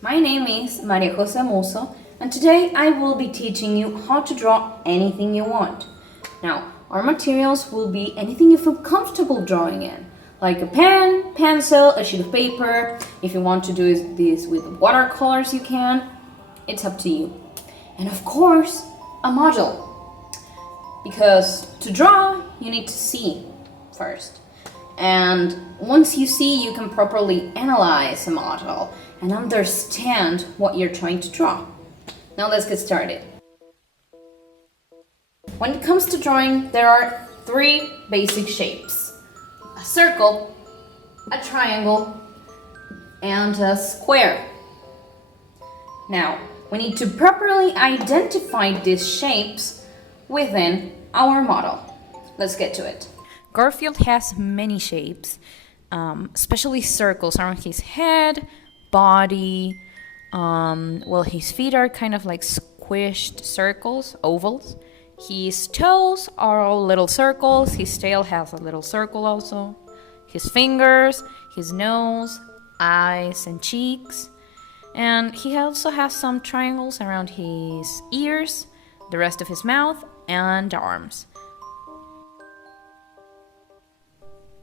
My name is María José Musso, and today I will be teaching you how to draw anything you want. Now, our materials will be anything you feel comfortable drawing in, like a pen, pencil, a sheet of paper. If you want to do this with watercolors, you can. It's up to you. And of course, a model. Because to draw, you need to see first. And once you see, you can properly analyze a model and understand what you're trying to draw. Now let's get started. When it comes to drawing, there are three basic shapes: a circle, a triangle, and a square. Now, we need to properly identify these shapes within our model. Let's get to it. Garfield has many shapes, especially circles around his head, body. His feet are kind of like squished circles, ovals. His toes are all little circles. His tail has a little circle also. His fingers, his nose, eyes, and cheeks. And he also has some triangles around his ears, the rest of his mouth, and arms.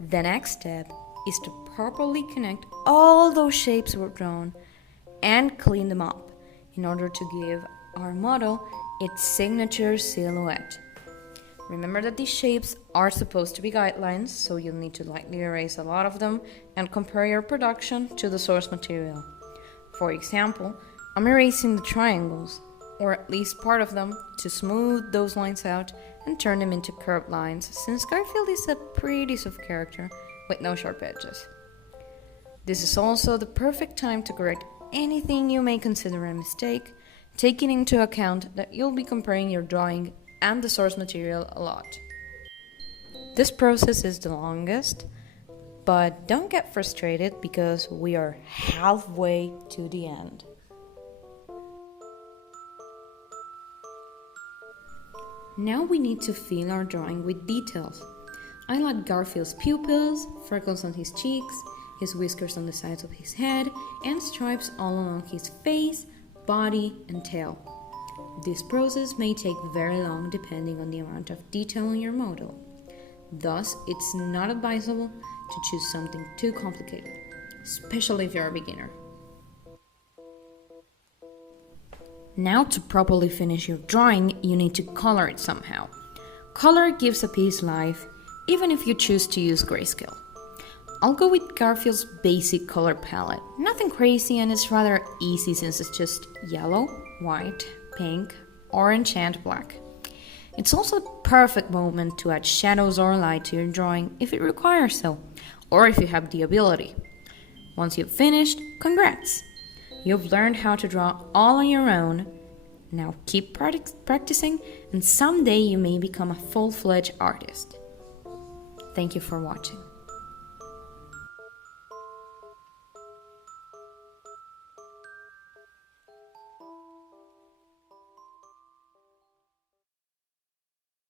The next step is to properly connect all those shapes we've drawn and clean them up in order to give our model its signature silhouette. Remember that these shapes are supposed to be guidelines, so you'll need to lightly erase a lot of them and compare your production to the source material. For example, I'm erasing the triangles, or at least part of them, to smooth those lines out and turn them into curved lines, since Garfield is a pretty soft character with no sharp edges. This is also the perfect time to correct anything you may consider a mistake, taking into account that you'll be comparing your drawing and the source material a lot. This process is the longest, but don't get frustrated because we are halfway to the end. Now we need to fill our drawing with details. I like Garfield's pupils, freckles on his cheeks, his whiskers on the sides of his head, and stripes all along his face, body, and tail. This process may take very long depending on the amount of detail in your model. Thus, it's not advisable to choose something too complicated, especially if you're a beginner. Now, to properly finish your drawing, you need to color it somehow. Color gives a piece life, even if you choose to use grayscale. I'll go with Garfield's basic color palette. Nothing crazy, and it's rather easy since it's just yellow, white, pink, orange, and black. It's also the perfect moment to add shadows or light to your drawing if it requires so, or if you have the ability. Once you've finished, congrats! You've learned how to draw all on your own. Now keep practicing, and someday you may become a full-fledged artist. Thank you for watching.